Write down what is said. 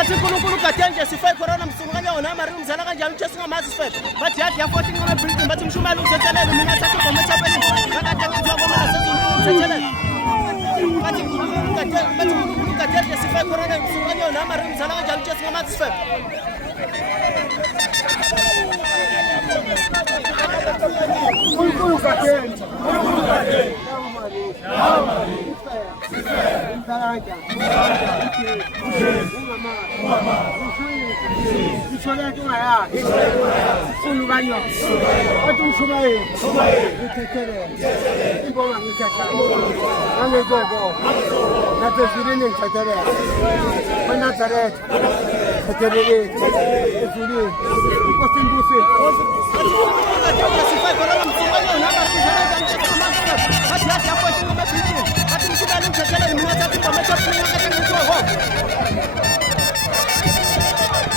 Bathi uNkulunkulu ugadenje sife corona msunganya ona mari umzala kanjani uthi singamazi sife. Bathi yathi yafothi ngome building bathi mshumela uthethelele mina thathe ngome chapeni. Ngakade ngizwa ngoma nasezulu uthethelele. Bathi uNkulunkulu ugadenje sife corona msunganya ona mari umzala kanjani uthi singamazi sife. uNkulunkulu ugadenje. Bathi yathi yafothi ngome building bathi mshumela uthethelele mina thathe ngome chapeni ngakade ngizwa ngoma